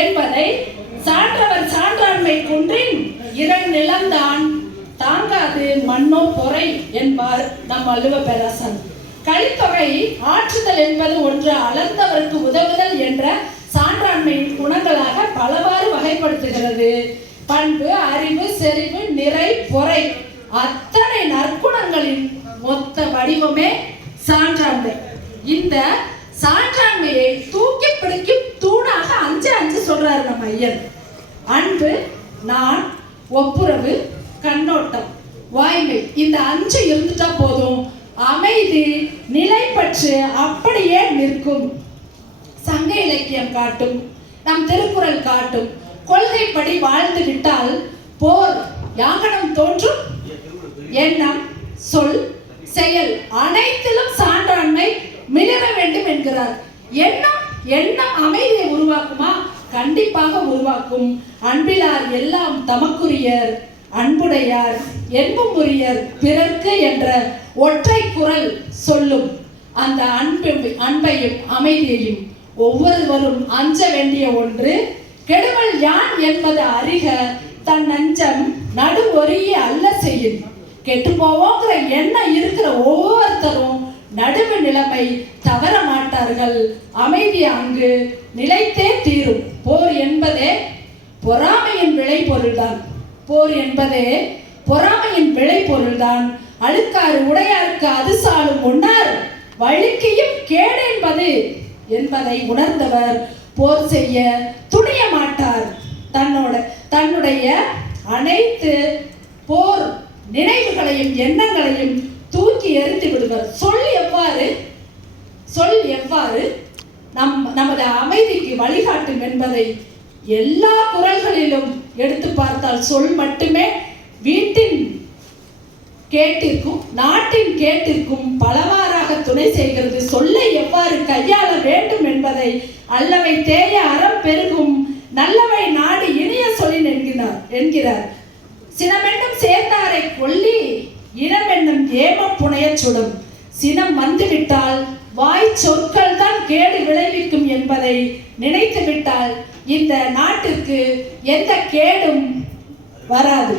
என்பதை சான்றவர் சான்றாண்மை குன்றின் நிலம்தான் தாங்காது மண்ணோ பொறை என்பார் நம் வள்ளுவ பேராசன். கலித்தொகை ஆற்றுதல் என்பது ஒன்று அளந்தவருக்கு உதவுதல் என்ற சான்றாண்மையின் குணங்களாக பலவாறு வகைப்படுத்துகிறது. பண்பு, அறிவு, செறிவு, நிறை, பொறை அத்தனை நற்குணங்களின் மொத்த வடிவமே சான்றாண்மை. இந்த சான்றாண்மையை தூக்கி பிடிக்கும் தூணாக அஞ்சு சொல்றாரு நம்ம ஐயன். அன்பு, நான், ஒப்புரவு, கண்ணோட்டம், வாய்மை, இந்த 5 இருந்துட்டா போதும். அமைதி, நிலைப்பற்று அப்படியே நிற்கும். சங்க இலக்கியம் காட்டும், நம் திருக்குறள் காட்டும். கொள்கைப்படி வாழ்ந்து விட்டால் போர் யாங்கனம் தோன்றும். எண்ணம், சொல், செயல் அனைத்திலும் சான்றாண்மை மிளிர வேண்டும் என்கிறார். எண்ணம் அமைதியை உருவாக்குமா? கண்டிப்பாக உருவாக்கும். அன்பிலார் எல்லாம் தமக்குரியர், அன்புடையார் என்பும் உரியர் பிறர்க்கு என்ற ஒற்றை குரல் சொல்லும் அந்த அன்பையும் அமைதியையும் ஒவ்வொருவரும் அஞ்ச வேண்டிய ஒன்று. கெடுவல் யான் என்பது அறிக, தன் நஞ்சம் நடு ஒரிய அல்ல செய்யும். கெட்டு போவோங்கிற எண்ணம் இருக்கிற ஒவ்வொருத்தரும் நடுவு நிலைமை தவற மாட்டார்கள். அமைதி அங்கு நிலைத்தே தீரும். போர் என்பதே பொறாமையின் விளைபொருள்தான். போர் என்பதே பொறாமையின் விளைபொருள்தான். அழுக்காறு உடையாருக்கு அது சாலும் உண்ணார் வழுக்கியும் கேடு என்பதை உணர்ந்தவர் போர் செய்ய துணிய மாட்டார். தன்னுடைய அனைத்து போர் நினைவுகளையும் எண்ணங்களையும் தூக்கி எறிந்து விடுவர். சொல் எவ்வாறு நமது அமைதிக்கு வழிகாட்டும் என்பதை எல்லா குரல்களிலும் எடுத்து பார்த்தால் சொல் மட்டுமே வீட்டின் கேட்டிற்கும் நாட்டின் கேட்டிற்கும் பலவாறாக துணை செய்கிறது. சொல்லை எவ்வாறு கையாள வேண்டும் என்பதை அல்லவை தேய அறம் பெருகும் நல்லவை நாடு இனிய சொல்லின் என்கிறார். சினமென்னும் சேர்ந்தாரை கொல்லி இனமென்னும் ஏம புனைய சுடும். சினம் வந்துவிட்டால் வாய் சொற்கள் தான் கேடு விளைவிக்கும் என்பதை நினைத்து விட்டால் இந்த நாட்டிற்கு எந்த கேடும் வராது.